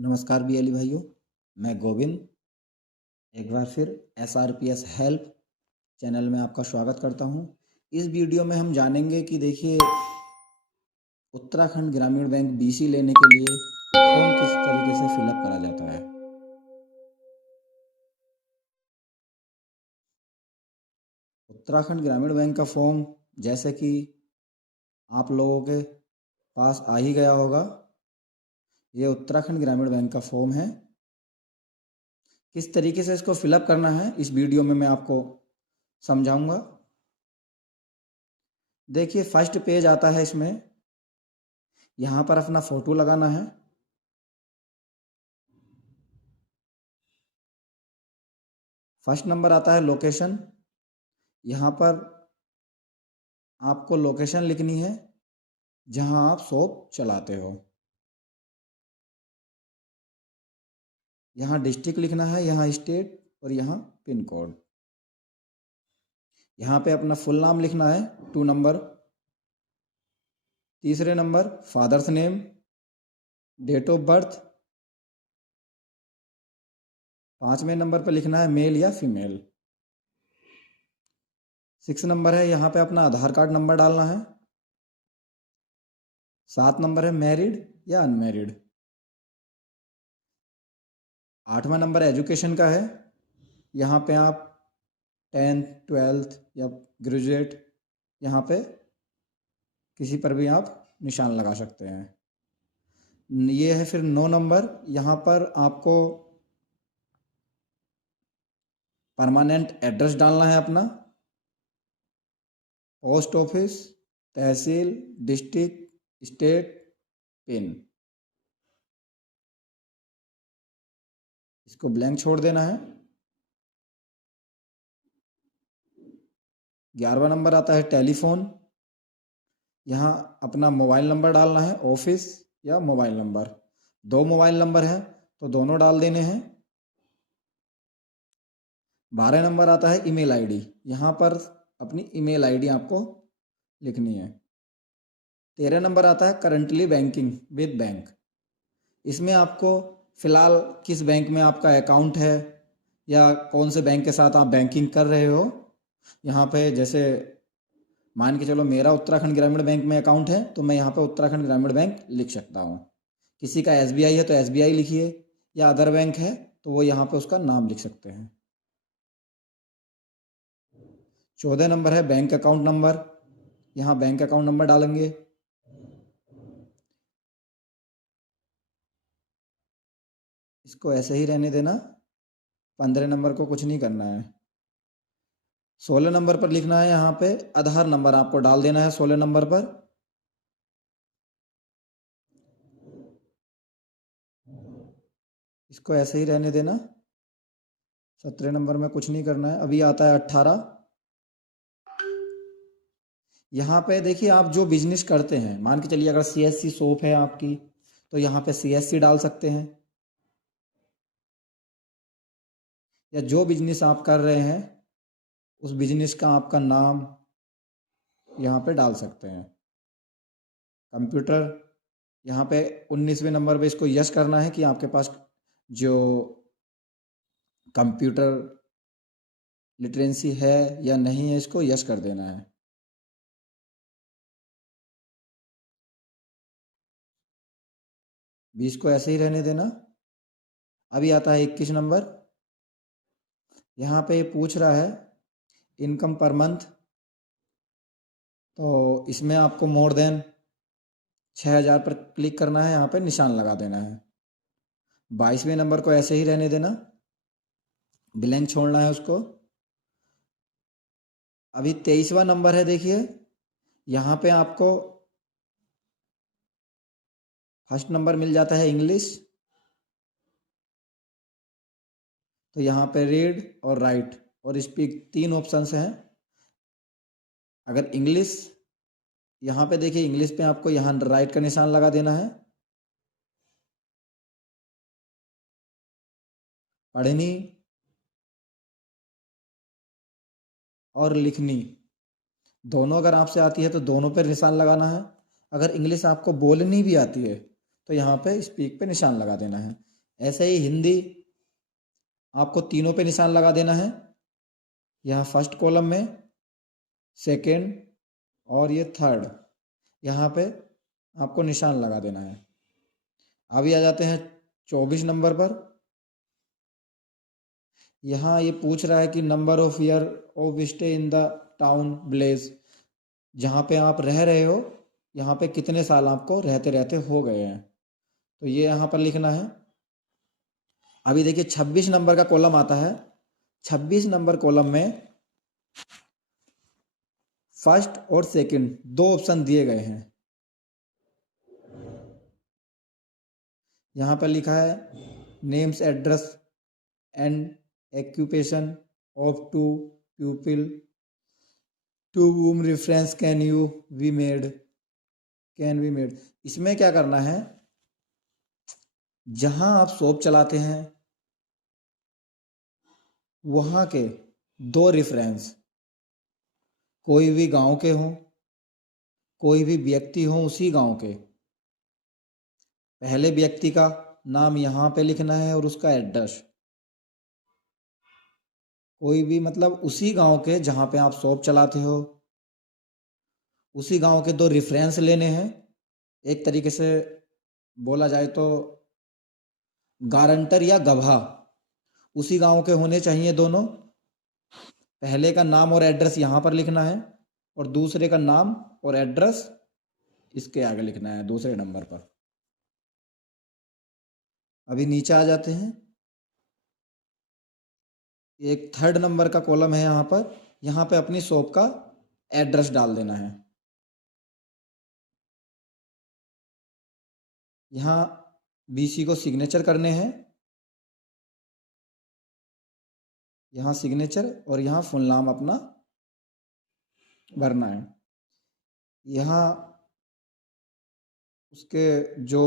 नमस्कार बीएलई भाइयों। मैं गोविंद एक बार फिर एसआरपीएस हेल्प चैनल में आपका स्वागत करता हूं। इस वीडियो में हम जानेंगे कि देखिए उत्तराखंड ग्रामीण बैंक बीसी लेने के लिए फॉर्म किस तरीके से फिलअप करा जाता है। उत्तराखंड ग्रामीण बैंक का फॉर्म जैसे कि आप लोगों के पास आ ही गया होगा। ये उत्तराखंड ग्रामीण बैंक का फॉर्म है। किस तरीके से इसको फिलअप करना है इस वीडियो में मैं आपको समझाऊंगा। देखिए फर्स्ट पेज आता है, इसमें यहाँ पर अपना फोटो लगाना है। फर्स्ट नंबर आता है लोकेशन। यहाँ पर आपको लोकेशन लिखनी है जहाँ आप शॉप चलाते हो। यहाँ डिस्ट्रिक्ट लिखना है, यहाँ स्टेट और यहाँ पिन कोड। यहाँ पे अपना फुल नाम लिखना है 2 नंबर। तीसरे नंबर father's name, date of birth. 5वें नंबर पर लिखना है मेल या फीमेल। 6 नंबर है, यहाँ पे अपना आधार कार्ड नंबर डालना है। 7 नंबर है मैरिड या अनमैरिड। 8वां नंबर एजुकेशन का है, यहाँ पे आप 10th 12th या ग्रेजुएट यहाँ पे किसी पर भी आप निशान लगा सकते हैं। ये है फिर 9 नंबर, यहाँ पर आपको परमानेंट एड्रेस डालना है अपना। पोस्ट ऑफिस, तहसील, डिस्ट्रिक्ट, स्टेट, पिन। इसको ब्लैंक छोड़ देना है। 11वां नंबर आता है टेलीफोन। यहाँ अपना मोबाइल नंबर डालना है, ऑफिस या मोबाइल नंबर। 2 मोबाइल नंबर है तो दोनों डाल देने हैं। 12 नंबर आता है ईमेल आईडी। यहाँ पर अपनी ईमेल आईडी आपको लिखनी है। 13 नंबर आता है करंटली बैंकिंग विद बैंक। इसमें आपको फ़िलहाल किस बैंक में आपका अकाउंट है या कौन से बैंक के साथ आप बैंकिंग कर रहे हो। यहाँ पे जैसे मान के चलो मेरा उत्तराखंड ग्रामीण बैंक में अकाउंट है तो मैं यहाँ पे उत्तराखंड ग्रामीण बैंक लिख सकता हूँ। किसी का एसबीआई है तो एसबीआई लिखिए, या अदर बैंक है तो वो यहाँ पे उसका नाम लिख सकते हैं। 14 नंबर है बैंक अकाउंट नंबर। यहाँ बैंक अकाउंट नंबर डालेंगे। इसको ऐसे ही रहने देना। 15 नंबर को कुछ नहीं करना है। 16 नंबर पर लिखना है, यहाँ पे आधार नंबर आपको डाल देना है 16 नंबर पर। इसको ऐसे ही रहने देना। 17 नंबर में कुछ नहीं करना है। अभी आता है 18। यहाँ पे देखिए आप जो बिजनेस करते हैं, मान के चलिए अगर सीएससी शॉप है आपकी तो यहाँ पे सीएससी डाल सकते हैं, या जो बिजनेस आप कर रहे हैं उस बिजनेस का आपका नाम यहाँ पे डाल सकते हैं। कंप्यूटर, यहाँ पे 19वें नंबर पे इसको यस करना है कि आपके पास जो कंप्यूटर लिटरेंसी है या नहीं है, इसको यस कर देना है। बीस को ऐसे ही रहने देना। अभी आता है 21 नंबर। यहाँ पे पूछ रहा है इनकम पर मंथ, तो इसमें आपको मोर देन 6000 पर क्लिक करना है, यहाँ पे निशान लगा देना है। 22वें नंबर को ऐसे ही रहने देना, ब्लैंक छोड़ना है उसको। अभी 23वां नंबर है, देखिए यहाँ पे आपको फर्स्ट नंबर मिल जाता है इंग्लिश, तो यहाँ पे रीड और राइट और स्पीक 3 ऑप्शंस हैं। अगर इंग्लिश, यहाँ पे देखिए इंग्लिश पे आपको यहाँ राइट का निशान लगा देना है। पढ़नी और लिखनी दोनों अगर आपसे आती है तो दोनों पे निशान लगाना है। अगर इंग्लिश आपको बोलनी भी आती है तो यहाँ पे स्पीक पे निशान लगा देना है। ऐसे ही हिंदी आपको तीनों पे निशान लगा देना है, यहाँ फर्स्ट कॉलम में, सेकंड और ये थर्ड, यहाँ पे आपको निशान लगा देना है। अभी आ जाते हैं 24 नंबर पर। यहाँ ये पूछ रहा है कि number of year of stay in the town blaze, जहाँ पे आप रह रहे हो यहाँ पे कितने साल आपको रहते रहते हो गए हैं, तो ये यहाँ पर लिखना है। अभी देखिए 26 नंबर का कॉलम आता है। 26 नंबर कॉलम में फर्स्ट और सेकंड दो ऑप्शन दिए गए हैं। यहाँ पर लिखा है names address and occupation of two pupil to whom reference can be made. इसमें क्या करना है, जहां आप शॉप चलाते हैं वहां के दो रेफरेंस, कोई भी गांव के हों, कोई भी व्यक्ति हो उसी गांव के, पहले व्यक्ति का नाम यहाँ पे लिखना है और उसका एड्रेस, कोई भी मतलब उसी गांव के जहाँ पे आप शॉप चलाते हो उसी गांव के दो रेफरेंस लेने हैं। एक तरीके से बोला जाए तो गारंटर या गवाह उसी गांव के होने चाहिए दोनों। पहले का नाम और एड्रेस यहाँ पर लिखना है और दूसरे का नाम और एड्रेस इसके आगे लिखना है दूसरे नंबर पर। अभी नीचे आ जाते हैं, एक थर्ड नंबर का कॉलम है यहाँ पे अपनी शॉप का एड्रेस डाल देना है। यहाँ बीसी को सिग्नेचर करने हैं, यहाँ सिग्नेचर और यहाँ फुल नाम अपना भरना है। यहाँ उसके जो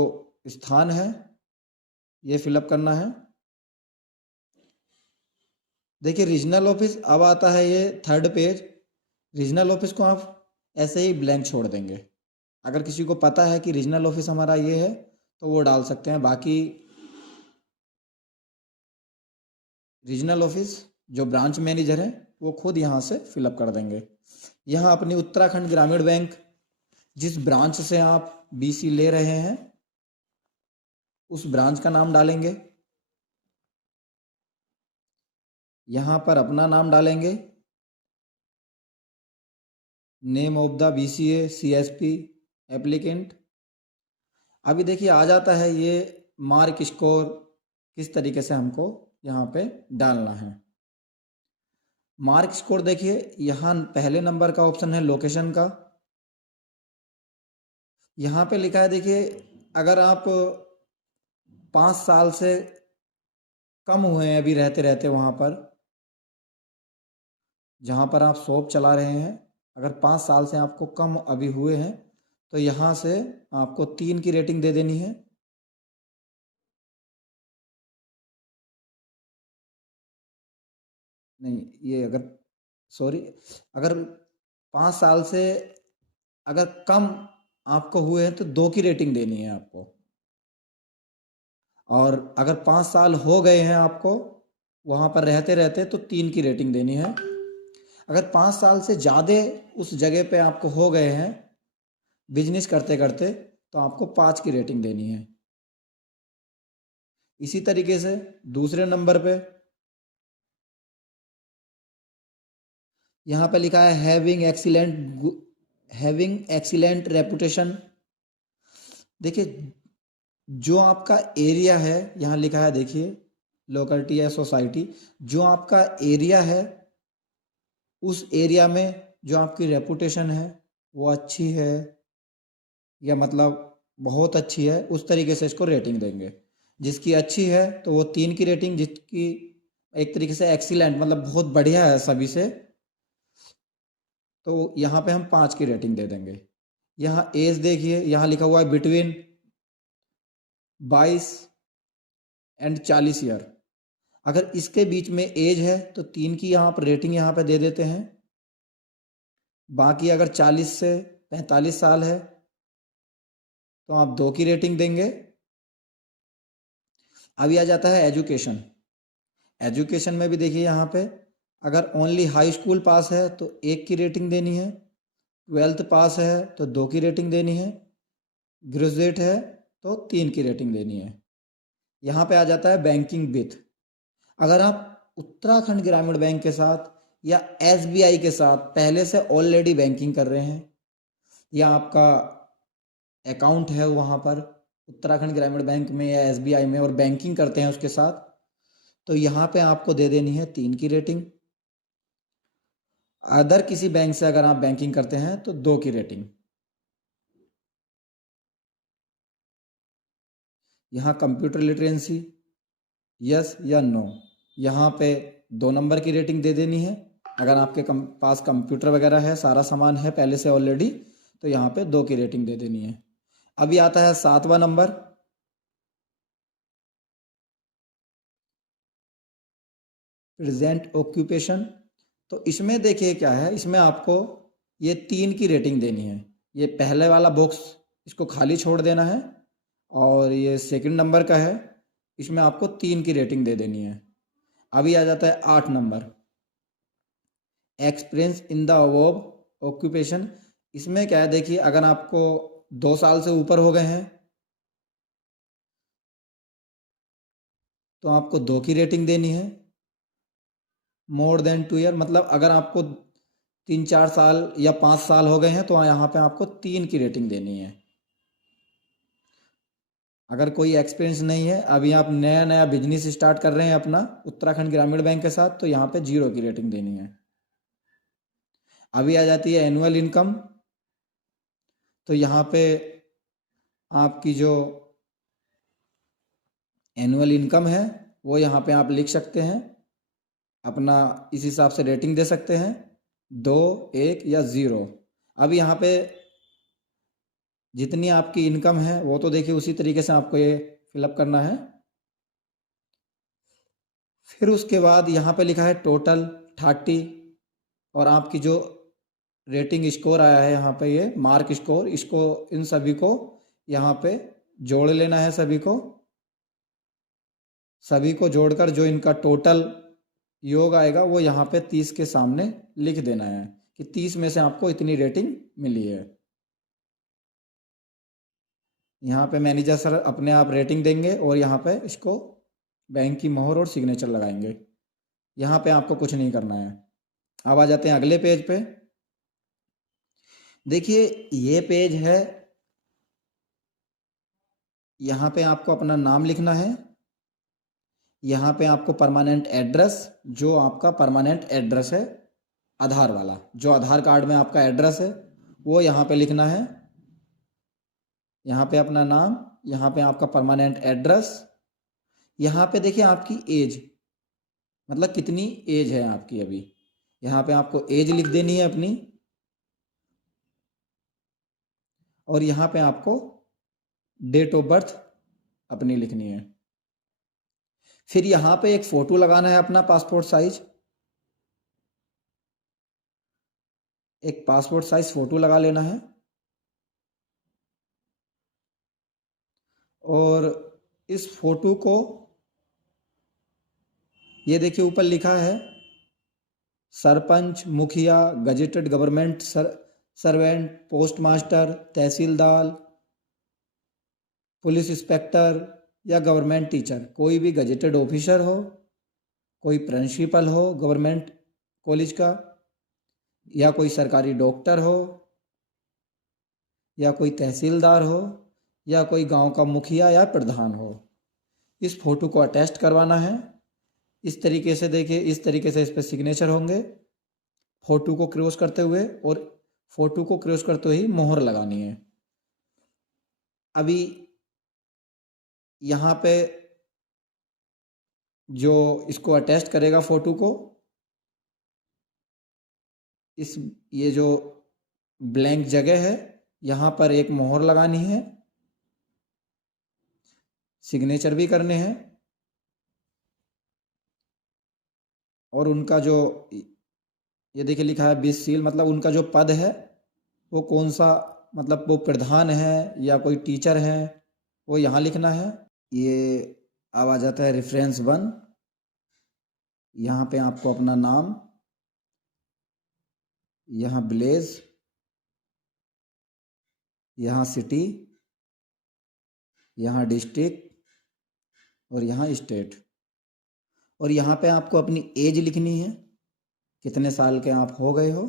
स्थान है ये फिलअप करना है। देखिए रीजनल ऑफिस अब आता है ये थर्ड पेज। रीजनल ऑफिस को आप ऐसे ही ब्लैंक छोड़ देंगे। अगर किसी को पता है कि रीजनल ऑफिस हमारा ये है तो वो डाल सकते हैं, बाकी रीजनल ऑफिस जो ब्रांच मैनेजर है वो खुद यहाँ से फिलअप कर देंगे। यहाँ अपनी उत्तराखंड ग्रामीण बैंक जिस ब्रांच से आप बीसी ले रहे हैं उस ब्रांच का नाम डालेंगे, यहाँ पर अपना नाम डालेंगे, name of the BCA CSP applicant. अभी देखिए आ जाता है ये मार्क स्कोर किस तरीके से हमको यहाँ पे डालना है। मार्क स्कोर देखिए यहाँ पहले नंबर का ऑप्शन है लोकेशन का। यहाँ पे लिखा है देखिए अगर आप 5 साल से कम हुए हैं अभी रहते रहते वहाँ पर जहाँ पर आप शॉप चला रहे हैं, अगर 5 साल से आपको कम अभी हुए हैं तो यहाँ से आपको 3 की रेटिंग दे देनी है। नहीं ये अगर सॉरी अगर 5 साल से अगर कम आपको हुए हैं तो 2 की रेटिंग देनी है आपको, और अगर 5 साल हो गए हैं आपको वहाँ पर रहते रहते तो 3 की रेटिंग देनी है। अगर 5 साल से ज़्यादा उस जगह पे आपको हो गए हैं बिजनेस करते करते तो आपको 5 की रेटिंग देनी है। इसी तरीके से दूसरे नंबर पे यहाँ पे लिखा है हैविंग एक्सीलेंट रेपुटेशन। देखिए जो आपका एरिया है यहाँ लिखा है, देखिए लोकेलिटी या सोसाइटी, जो आपका एरिया है उस एरिया में जो आपकी रेपुटेशन है वो अच्छी है या मतलब बहुत अच्छी है, उस तरीके से इसको रेटिंग देंगे। जिसकी अच्छी है तो वो 3 की रेटिंग, जिसकी एक तरीके से एक्सीलेंट मतलब बहुत बढ़िया है सभी से तो यहाँ पे हम 5 की रेटिंग दे देंगे। यहाँ एज देखिए यहाँ लिखा हुआ है बिटवीन 22 एंड 40 ईयर। अगर इसके बीच में एज है तो 3 की यहाँ पर रेटिंग यहाँ पे दे देते हैं। बाकी अगर 40 से 45 साल है तो आप 2 की रेटिंग देंगे। अभी आ जाता है एजुकेशन। एजुकेशन में भी देखिए यहाँ पे अगर ओनली हाई स्कूल पास है तो 1 की रेटिंग देनी है, 12th पास है तो 2 की रेटिंग देनी है, ग्रेजुएट है तो 3 की रेटिंग देनी है। यहाँ पे आ जाता है बैंकिंग विथ। अगर आप उत्तराखंड ग्रामीण बैंक के साथ या एसबीआई के साथ पहले से ऑलरेडी बैंकिंग कर रहे हैं या आपका अकाउंट है वहाँ पर उत्तराखंड ग्रामीण बैंक में या एसबीआई में और बैंकिंग करते हैं उसके साथ, तो यहाँ पे आपको दे देनी है 3 की रेटिंग। अदर किसी बैंक से अगर आप बैंकिंग करते हैं तो 2 की रेटिंग। यहाँ कंप्यूटर लिटरेंसी यस या नो, यहाँ पे 2 नंबर की रेटिंग दे देनी है। अगर आपके पास कंप्यूटर वगैरह है, सारा सामान है पहले से ऑलरेडी, तो यहाँ पे 2 की रेटिंग दे देनी है। अभी आता है 7वां नंबर, प्रेजेंट ऑक्यूपेशन। तो इसमें देखिए क्या है, इसमें आपको ये 3 की रेटिंग देनी है। ये पहले वाला बॉक्स इसको खाली छोड़ देना है और ये सेकंड नंबर का है, इसमें आपको 3 की रेटिंग दे देनी है। अभी आ जाता है 8 number, experience in the above occupation. इसमें क्या है देखिए, अगर आपको 2 साल से ऊपर हो गए हैं तो आपको 2 की रेटिंग देनी है। मोर देन 2 ईयर मतलब अगर आपको 3-4 साल या 5 साल हो गए हैं तो यहाँ पे आपको 3 की रेटिंग देनी है। अगर कोई एक्सपीरियंस नहीं है, अभी आप नया नया बिजनेस स्टार्ट कर रहे हैं अपना उत्तराखंड ग्रामीण बैंक के साथ, तो यहाँ पे 0 की रेटिंग देनी है। अभी आ जाती है एनुअल इनकम। तो यहाँ पे आपकी जो एनुअल इनकम है वो यहाँ पे आप लिख सकते हैं अपना, इस हिसाब से रेटिंग दे सकते हैं 2, 1 या 0। अब यहाँ पे जितनी आपकी इनकम है वो तो देखिए उसी तरीके से आपको ये फिलअप करना है। फिर उसके बाद यहाँ पे लिखा है टोटल 30 और आपकी जो रेटिंग स्कोर आया है यहाँ पे ये मार्क स्कोर, इसको इन सभी को यहाँ पे जोड़ लेना है। सभी को जोड़कर जो इनका टोटल योग आएगा वो यहाँ पे 30 के सामने लिख देना है कि 30 में से आपको इतनी रेटिंग मिली है। यहाँ पे मैनेजर सर अपने आप रेटिंग देंगे और यहाँ पे इसको बैंक की मोहर और सिग्नेचर लगाएंगे। यहाँ पे आपको कुछ नहीं करना है। अब आ जाते हैं अगले पेज पे। देखिए ये पेज है, यहाँ पे आपको अपना नाम लिखना है। यहाँ पे आपको परमानेंट एड्रेस, जो आपका परमानेंट एड्रेस है आधार वाला, जो आधार कार्ड में आपका एड्रेस है वो यहाँ पे लिखना है। यहाँ पे अपना नाम, यहाँ पे आपका परमानेंट एड्रेस, यहाँ पे देखिए आपकी एज, मतलब कितनी एज है आपकी अभी, यहाँ पे आपको एज लिख देनी है अपनी। और यहाँ पे आपको डेट ऑफ बर्थ अपनी लिखनी है। फिर यहाँ पे एक फोटो लगाना है अपना पासपोर्ट साइज, एक पासपोर्ट साइज फोटो लगा लेना है। और इस फोटो को, ये देखिए ऊपर लिखा है सरपंच, मुखिया, gazetted government servant, post master, tehsildar, police inspector या गवर्नमेंट टीचर, कोई भी गजेटेड ऑफिसर हो, कोई प्रिंसिपल हो गवर्नमेंट कॉलेज का, या कोई सरकारी डॉक्टर हो, या कोई तहसीलदार हो, या कोई गांव का मुखिया या प्रधान हो। इस फोटो को अटैच करवाना है। इस तरीके से देखिए, इस तरीके से इस पर सिग्नेचर होंगे फोटो को क्रॉस करते हुए, और फोटो को क्रॉस करते हुए ही मोहर लगानी है। अभी यहाँ पे जो इसको अटैच करेगा फोटो को, इस ये जो ब्लैंक जगह है यहाँ पर एक मोहर लगानी है, सिग्नेचर भी करने हैं। और उनका जो ये देखिए लिखा है 20 सील, मतलब उनका जो पद है वो कौन सा, मतलब वो प्रधान है या कोई टीचर है, वो यहाँ लिखना है। ये अब आ जाता है रेफरेंस 1। यहाँ पे आपको अपना नाम, यहाँ विलेज, यहाँ सिटी, यहाँ डिस्ट्रिक्ट और यहाँ स्टेट। और यहाँ पे आपको अपनी एज लिखनी है, कितने साल के आप हो गए हो।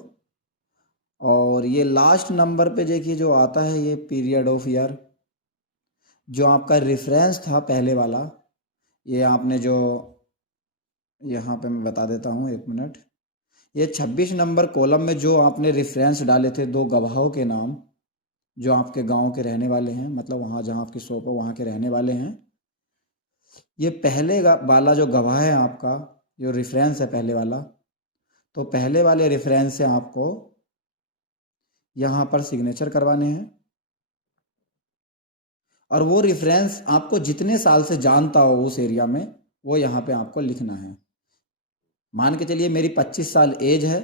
और ये लास्ट नंबर पे देखिए जो आता है ये पीरियड ऑफ ईयर, जो आपका रेफरेंस था पहले वाला, ये आपने जो यहाँ पे मैं बता देता हूँ, 1 मिनट। ये 26 नंबर कॉलम में जो आपने रेफरेंस डाले थे 2 गवाहों के नाम, जो आपके गांव के रहने वाले हैं, मतलब वहाँ जहाँ आपकी शॉप है वहाँ के रहने वाले हैं, ये पहले वाला जो गवाह है आपका, जो रेफरेंस है पहले वाला, तो पहले वाले रेफरेंस से आपको यहाँ पर सिग्नेचर करवाने हैं। और वो रेफरेंस आपको जितने साल से जानता हो उस एरिया में, वो यहाँ पे आपको लिखना है। मान के चलिए मेरी 25 साल एज है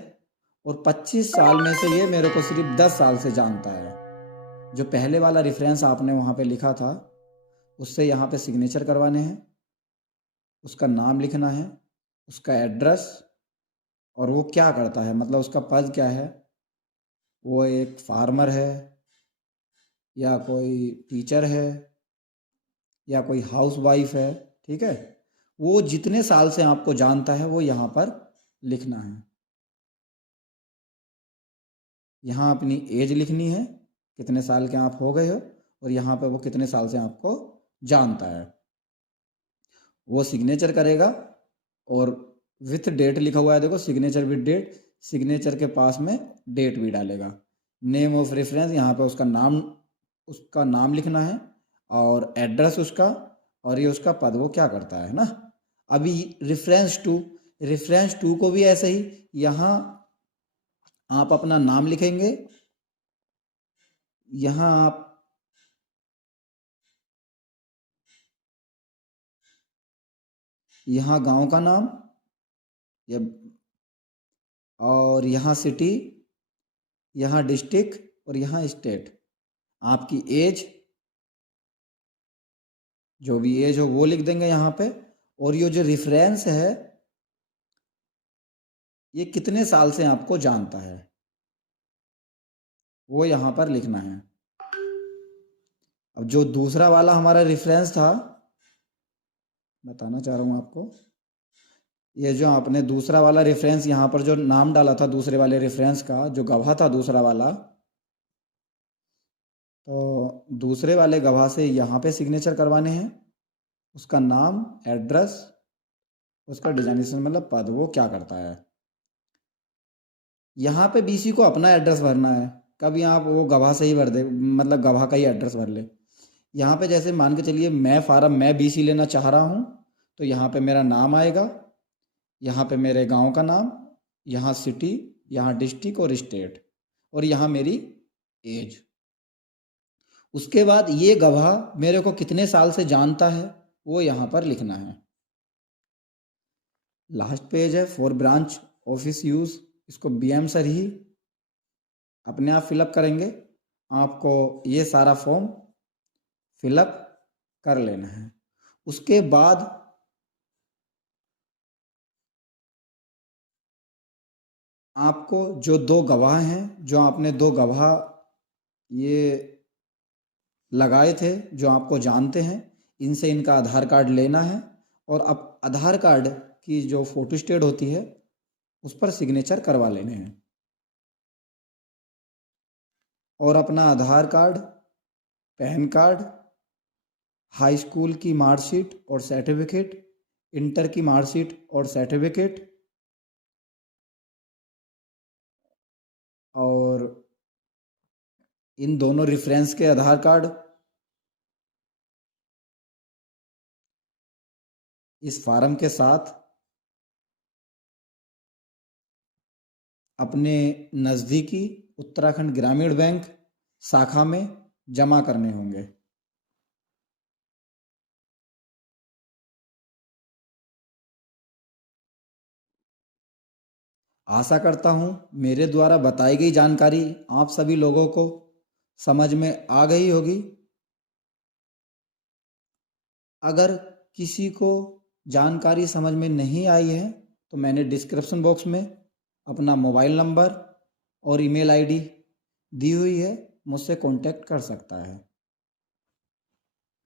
और 25 साल में से ये मेरे को सिर्फ 10 साल से जानता है। जो पहले वाला रेफरेंस आपने वहाँ पे लिखा था उससे यहाँ पे सिग्नेचर करवाने हैं, उसका नाम लिखना है, उसका एड्रेस, और वो क्या करता है, मतलब उसका पद क्या है, वो एक फार्मर है या कोई टीचर है या कोई हाउस वाइफ है, ठीक है। वो जितने साल से आपको जानता है वो यहाँ पर लिखना है। यहाँ अपनी एज लिखनी है, कितने साल के आप हो गए हो, और यहाँ पे वो कितने साल से आपको जानता है। वो सिग्नेचर करेगा और विथ डेट लिखा हुआ है, देखो सिग्नेचर विथ डेट, सिग्नेचर के पास में डेट भी डालेगा। नेम ऑफ रेफरेंस, यहाँ पे उसका नाम लिखना है और एड्रेस उसका, और ये उसका पद, वो क्या करता है ना। अभी रेफरेंस टू को भी ऐसे ही, यहाँ आप अपना नाम लिखेंगे, यहाँ आप यहाँ गांव का नाम या, और यहाँ सिटी, यहाँ डिस्ट्रिक्ट और यहाँ स्टेट, आपकी एज, जो भी एज हो वो लिख देंगे यहाँ पे। और ये जो रेफरेंस है ये कितने साल से आपको जानता है वो यहाँ पर लिखना है। अब जो दूसरा वाला हमारा रेफरेंस था, बताना चाह रहा हूँ आपको, ये जो आपने दूसरा वाला रेफरेंस यहाँ पर जो नाम डाला था दूसरे वाले रेफरेंस का, जो गवाह था दूसरा वाला, तो दूसरे वाले गवाह से यहाँ पे सिग्नेचर करवाने हैं, उसका नाम, एड्रेस, उसका डिजाइनेशन मतलब पद, वो क्या करता है। यहाँ पे बीसी को अपना एड्रेस भरना है, कभी आप वो गवाह से ही भर दे, मतलब गवाह का ही एड्रेस भर ले। यहाँ पे जैसे मान के चलिए मैं बीसी लेना चाह रहा हूँ, तो यहाँ पे मेरा नाम आएगा, यहाँ पे मेरे गांव का नाम, यहाँ सिटी, यहाँ डिस्ट्रिक्ट और स्टेट, और यहाँ मेरी एज। उसके बाद ये गवाह मेरे को कितने साल से जानता है वो यहाँ पर लिखना है। लास्ट पेज है फॉर ब्रांच ऑफिस यूज, इसको बीएम सर ही अपने आप फिलअप करेंगे। आपको ये सारा फॉर्म फिलअप कर लेना है। उसके बाद आपको जो 2 गवाह हैं, जो आपने 2 गवाह ये लगाए थे जो आपको जानते हैं, इनसे इनका आधार कार्ड लेना है, और अब आधार कार्ड की जो फोटो स्टेट होती है उस पर सिग्नेचर करवा लेने हैं। और अपना Aadhaar card, PAN card, high school की मार्कशीट और सर्टिफिकेट, इंटर की मार्कशीट और सर्टिफिकेट, और इन दोनों रेफरेंस के आधार कार्ड इस फार्म के साथ अपने नज़दीकी उत्तराखंड ग्रामीण बैंक शाखा में जमा करने होंगे। आशा करता हूँ मेरे द्वारा बताई गई जानकारी आप सभी लोगों को समझ में आ गई होगी। अगर किसी को जानकारी समझ में नहीं आई है तो मैंने डिस्क्रिप्शन बॉक्स में अपना मोबाइल नंबर और ईमेल आईडी दी हुई है, मुझसे कांटेक्ट कर सकता है।